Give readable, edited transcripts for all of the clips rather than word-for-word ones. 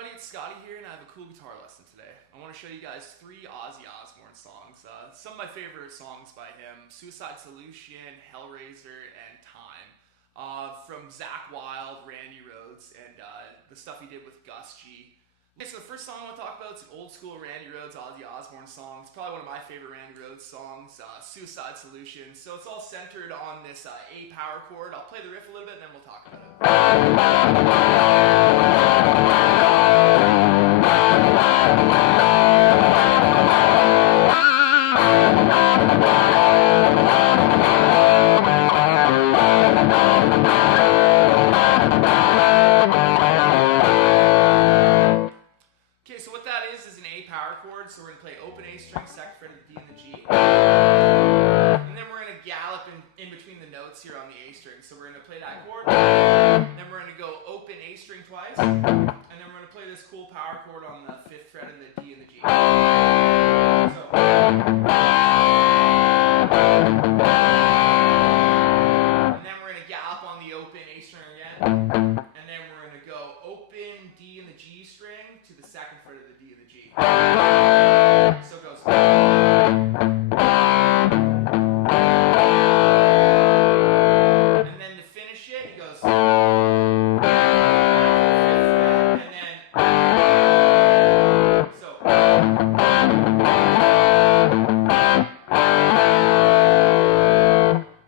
everybody, it's Scotty here and I have a cool guitar lesson today. I want to show you guys 3 Ozzy Osbourne songs. Some of my favorite songs by him: Suicide Solution, Hellraiser, and Time. From Zakk Wylde, Rhoads, and the stuff he did with Gus G. Okay, so the first song I want to talk about is an old school Rhoads, Ozzy Osbourne song. It's probably one of my favorite Rhoads songs, Suicide Solution. So it's all centered on this A power chord. I'll play the riff a little bit and then we'll talk about it. So what that is an A power chord. So we're going to play open A string, second fret of the D and the G. And then we're going to gallop in between the notes here on the A string. So we're going to play that chord. Then we're going to go open A string twice. And then we're going to play this cool power chord on the 5th fret of the D and the G. So. And then we're going to gallop on the open A string again. And then we're going to go open D and the G string to the 2nd fret of the D and the G. So it goes. And then to finish it, it goes. And then. So.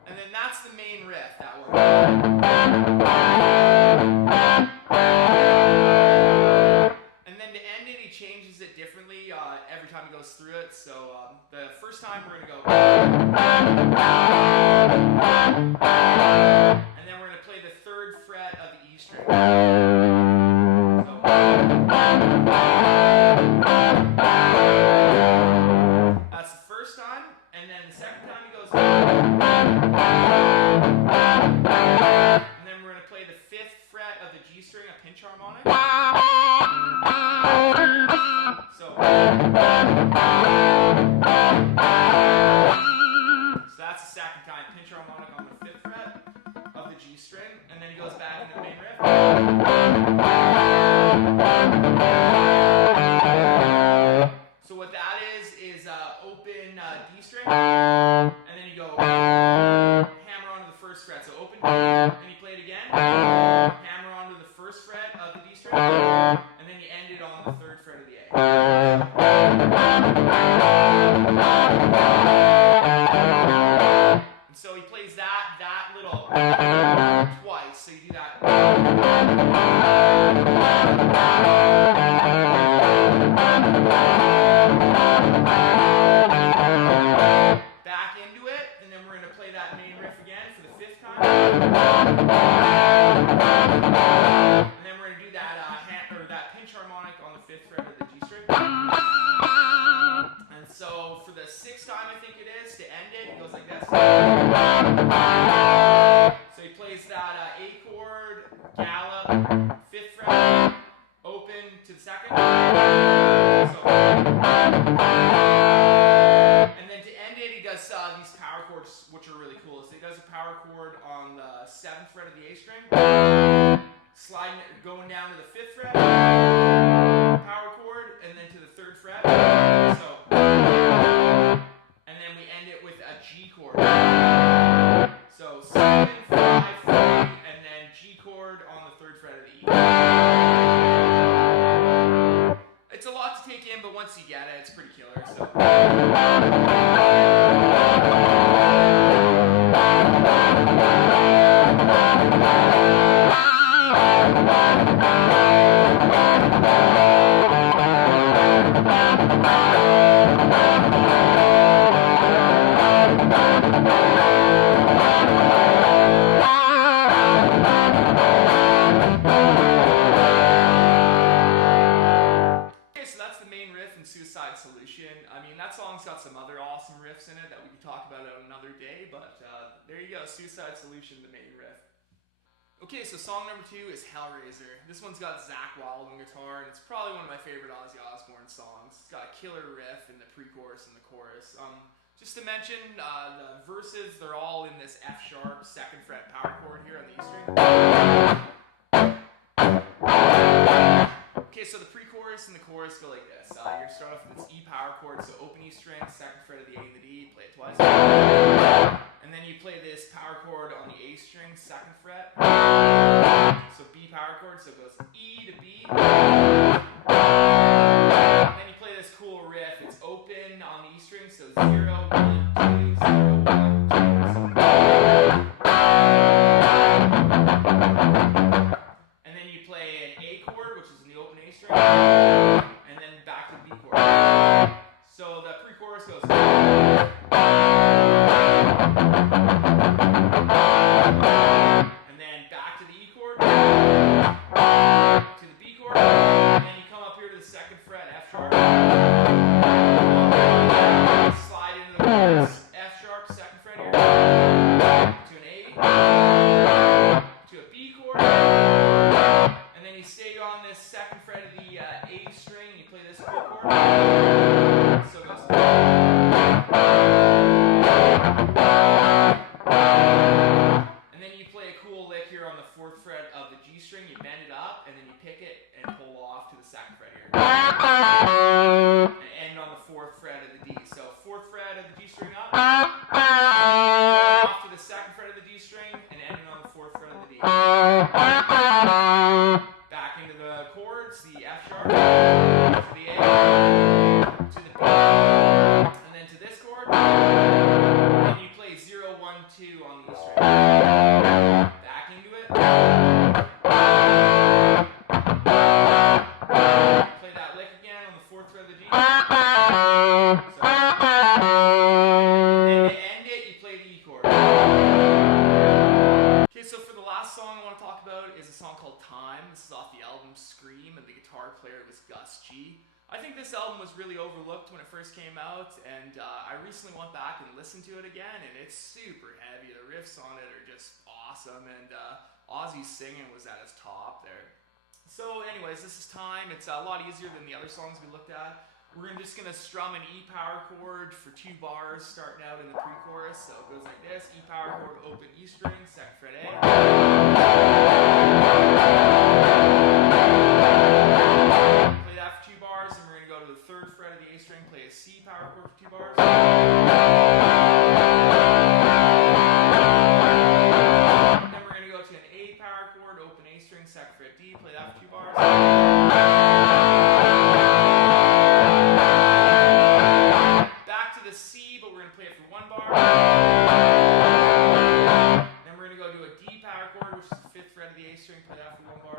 And then that's the main riff, that one. Changes it differently every time he goes through it. So the first time we're going to go, and then we're going to play the 3rd fret of the E string. So, that's the first time, and then the second time he goes, and then we're going to play the 5th fret of the G string, a pinch harmonic. So that's the second time, pinch harmonic on the 5th fret of the G string, and then he goes back into the main riff. So what that is open D string, and then you go hammer onto the 1st fret. So open D, and you play it again, hammer onto the 1st fret of the D string, and then you end it on the 3rd fret of the A. And so he plays that little twice. So you do that. Back into it, and then we're going to play that main riff again for the 5th time. And then we're going to do that that pinch harmonic on the 5th fret of the G string. And so for the 6th time, I think it is, to end it, it goes like this. So he plays that A chord, gallop, 5th fret, open to the 2nd. So, and then to end it, he does these power chords, which are really cool. So he does a power chord on the 7th fret of the A string, sliding it, going down to the 5th fret, power chord, and then to the 3rd fret. So, and then we end it with a G chord. So 7, 5, 3, and then G chord on the 3rd fret of the E. It's a lot to take in, but once you get it, it's pretty killer. So. Suicide Solution. I mean, that song's got some other awesome riffs in it that we can talk about on another day, but there you go, Suicide Solution, the main riff. Okay, so song number 2 is Hellraiser. This one's got Zakk Wylde on guitar, and it's probably one of my favorite Ozzy Osbourne songs. It's got a killer riff in the pre-chorus and the chorus. Just to mention, the verses, they're all in this F sharp 2nd fret power chord here on the E string. Okay, so the pre-chorus and the chorus go like this. You're going to start off with this E power chord, so open E string, second fret of the A and the D, play it twice. And then you play this power chord on the A string, second fret. So B power chord, so it goes E to B. And then you play this cool riff. It's open on the E string, so 0, 1, 2, 0, 1, 2. And then you play an A chord, which is in the open A string, and then back to the B chord. So the pre-chorus goes. And then back to the E chord, to the B chord, and then you come up here to the second fret, F sharp. Slide into the chorus, F sharp, second fret here, to an A, to a B chord, and then you stay on this second fret of the A string, and you play this chord. So it goes. And then you play a cool lick here on the fourth fret of the G string, you bend it up, and then you pick it and pull off to the second fret here. And end on the fourth fret of the D. So fourth fret of the G string up, off to the second fret of the D string, and ending on the fourth fret of the D. Back into the chords, the F sharp, to the A, to the B, and then to this chord, and then you play 0, 1, 2 on the E string. Back into it. Play that lick again on the fourth fret of the G. So, and then to end it, you play the E chord. Okay, so for the last song I want to talk about is a song called Time. This is off the album Scream, and the guitar player was Gus G. I think this album was really overlooked when it first came out, and I recently went back and listened to it again, and it's super heavy. The riffs on it are just awesome, and Ozzy's singing was at his top there. So anyways, this is Time. It's a lot easier than the other songs we looked at. We're just going to strum an E power chord for 2 bars starting out in the pre-chorus. So it goes like this: E power chord, open E string, second fret A. Play that for 2 bars, and we're going to go to the third fret of the A string, play a C power chord for 2 bars. Then we're going to go to an A power chord, open A string, second fret D, play that for 2 bars. Back to the C, but we're going to play it for 1 bar. Then we're going to go to a D power chord, which is the 5th fret of the A string, play that for 1 bar.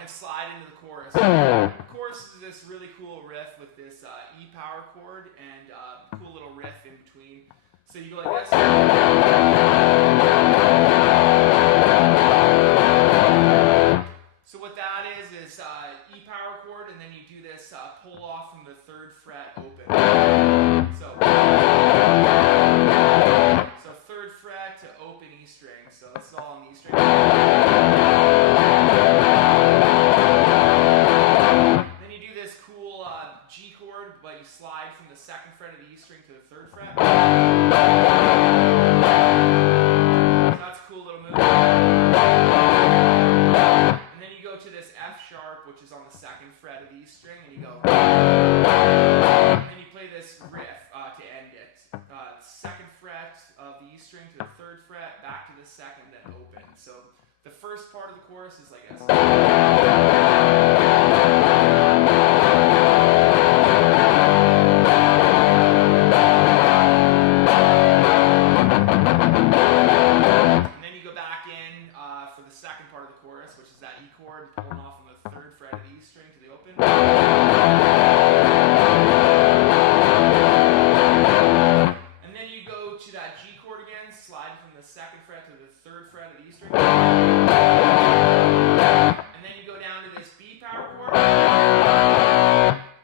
And slide into the chorus. The chorus is this really cool riff with this E power chord and cool little riff in between. So you go like this. So what that is E power chord, and then you do this pull off from the 3rd fret open. So 3rd fret to open E string. So this is all on the E string. Then you do this cool G chord, but you slide from the 2nd fret of the E string to the 3rd fret. So that's a cool little move. And then you go to this F sharp, which is on the 2nd fret of the E string, and you go. And then you play this riff to end it. 2nd fret of the E string to the 3rd fret, back to the 2nd, then open. So the first part of the chorus is like this. And then you go back in for the second part of the chorus, which is that E chord, pulling off from the 3rd fret of the E string to the open. And then you go to that G chord again, slide from the 2nd fret to the 3rd fret of the E string. And then you go down to this B power chord.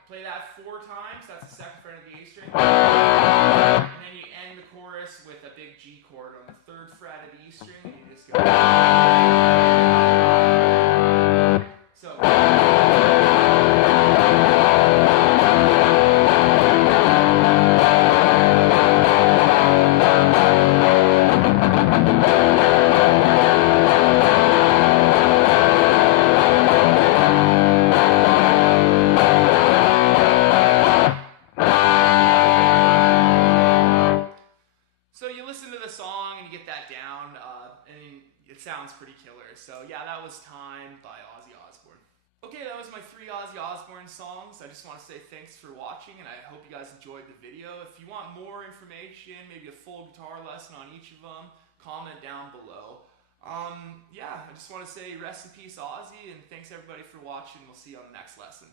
Play that 4 times, that's the 2nd fret of the A string. And then you end the chorus with a big G chord on the 3rd fret of the E string, and you just go. So. a song and you get that down, and it sounds pretty killer. So yeah, that was Time by Ozzy Osbourne. Okay, that was my 3 Ozzy Osbourne songs. I just want to say thanks for watching, and I hope you guys enjoyed the video. If you want more information, maybe a full guitar lesson on each of them, comment down below. Yeah, I just want to say rest in peace, Ozzy, and thanks everybody for watching. We'll see you on the next lesson.